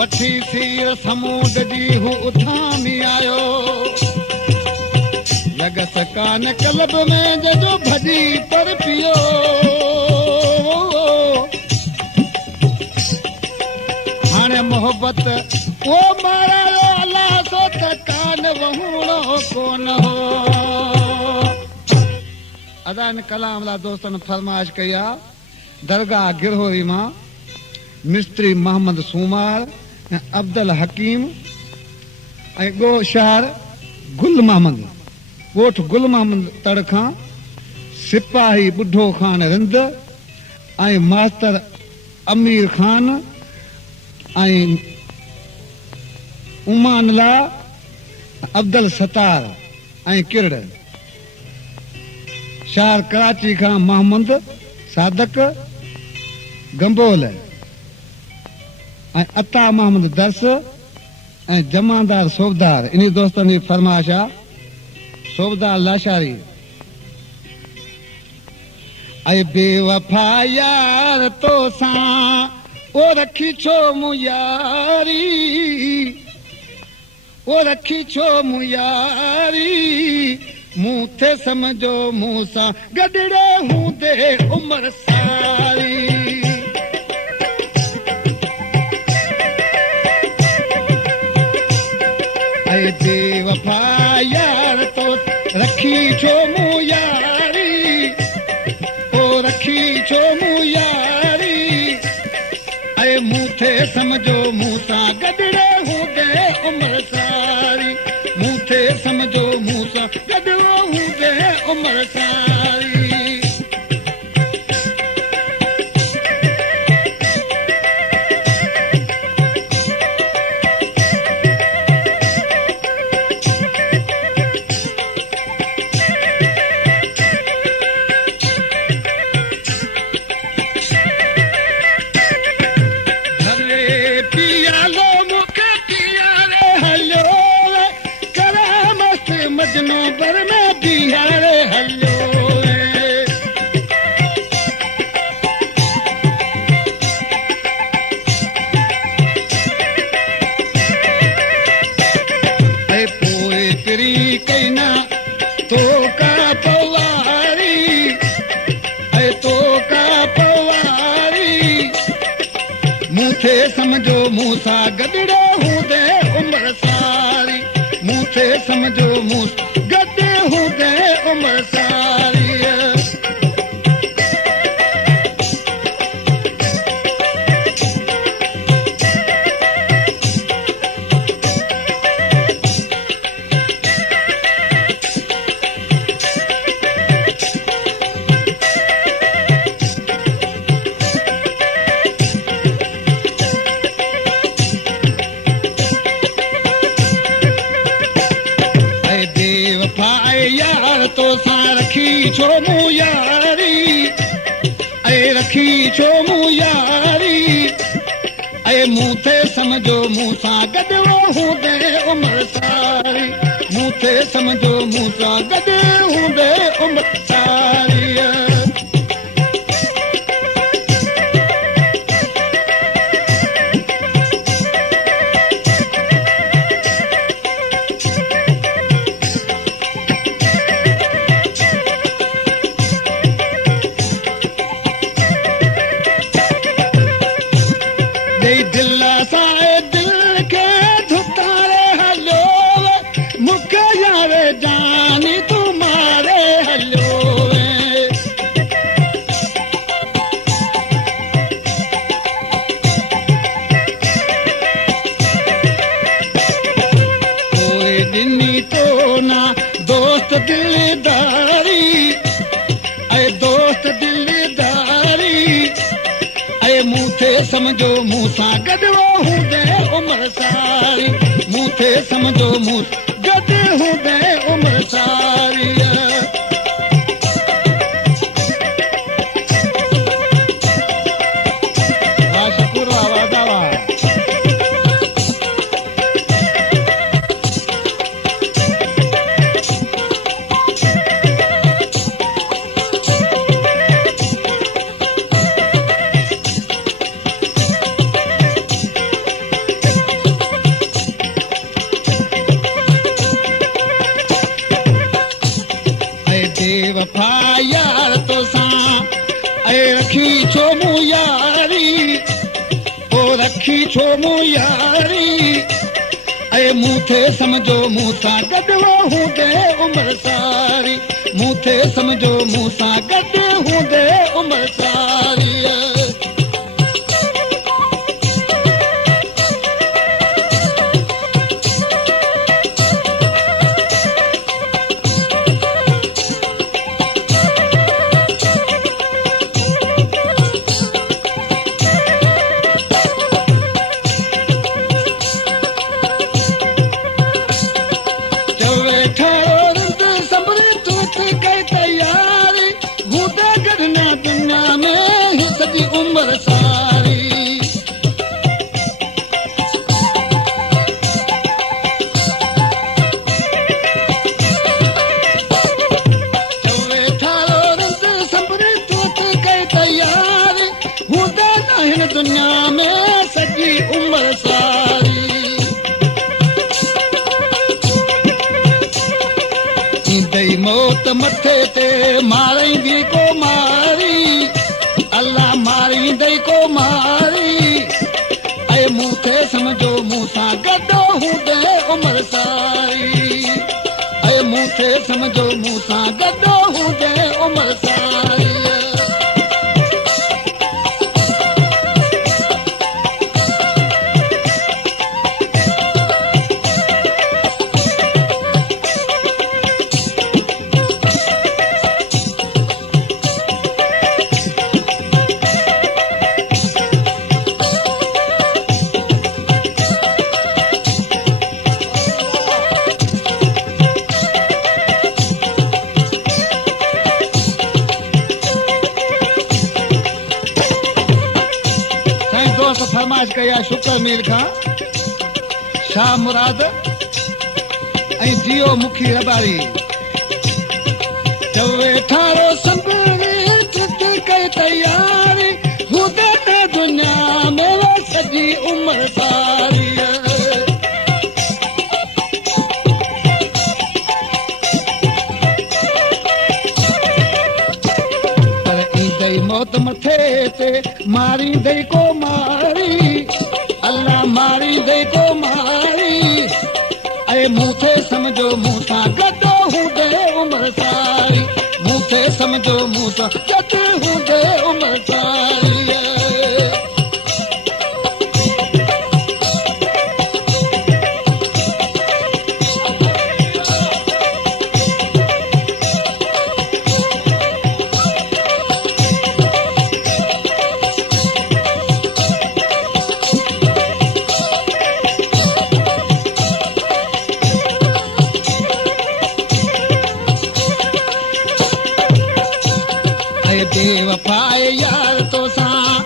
वठी सीर समूड जी हू उथामी आयो लॻस कान कलब में जजो भॼी पर पियो हाणे मोहबत वो मारायो अलाह सो त कान वहूणो कोन हो अदा इन कलाम ला दोस्तन फरमाइश कई आहे दरगाह गिरहोरी मां मिस्त्री मोहम्मद सूमार ऐं अब्दुल हकीम ऐं ॻो शहर गुल मोहम्मद ॻोठ गुल मोहम्मद तड़ खां सिपाही ॿुढो ख़ान रिंद ऐं मास्तर अमीर ख़ान ऐं उमानला अब्दुल सतार ऐं किरड़ शहर कराची खां मोहम्मद सादक गंबोल ऐं अता मोहम्मद दर्स ऐं जमादार सोबदार इन दोस्तनि जी फरमाइश आहे सोबदार लाशारी ऐं बेवफा यार तो सां ओ रखी छो मूं यारी ओ रखी छो मूं यारी मूं थे समझो मूं सां गॾड़े हूंदे उमिरि सारी ऐं बेवफा यार तो रखी छो मूं यारी ओ रखी छो मूं यारी ऐं मूं थे समझो मूं सां गॾड़े हूंदे उमिरि सारी मूं थे समझो मूं सां गॾड़ो हूंदे उमिरि सारी समझो मूं सां गॾड़े हूंदे उमिरि सारी मूं थे समझो मूं गॾे हूंदे उमिरि सारी तो सां रखी छो मूं यारी ऐं रखी छो मूं यारी ऐं मूं थे समझो मूं सां गॾो हूंदे उमिरि सारी मूं थे समझो मूं सां गॾो हूंदे उमिरि सारी समझो मूं सां गॾो हूंदे उमिरि सारी मूं थे समझो मूं गॾु हूंदे उमिरि सारी मूं यारी ऐं मूंखे सम्झो मूं सां गॾु हूंदे उमिरि सारी मूंखे सम्झो मूं सां गॾु हूंदे उमिरि सारी उमिरि सारी चवे ठारो रंग संभरी तूं कई तयारी हूंदा न हिन दुनिया में सॼी उमिरि सारी ईंदई मौत मथे ते मारींदी को मारी अल्लाह मारींदई को मारी ऐं मूंखे सम्झो मूं सां गॾु हूंदे उमिरि सारी ऐं मूंखे सम्झो मूं सां गॾु हूंदे उमिरि सारी फरमाइश कई आहे शुक्र मीर खां शाह मुराद ऐं जियो मुखी रबारी चवे ठारो संभरी कई तयारी हूंदे न दुनिया में सॼी उमिरि सारी पर ईंदई मौत मथे ते मारींदई को मारी अल्लाह मारींदई को मारी ऐं मूंखे सम्झो मूं सां गॾु हूंदे उमिरि सारी मूंखे सम्झो मूं सां गॾु हूंदे उमिरि सारी बेवफाए यार तो सां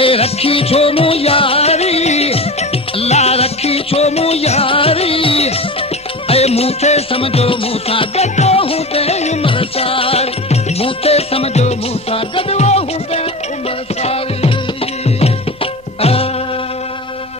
ऐं रखी छो मूं यारी अल्लाह रखी छो मूं यारी ऐं मूंखे सम्झो मूं सां गॾु हूंदे उमिरि सारी मूंखे सम्झो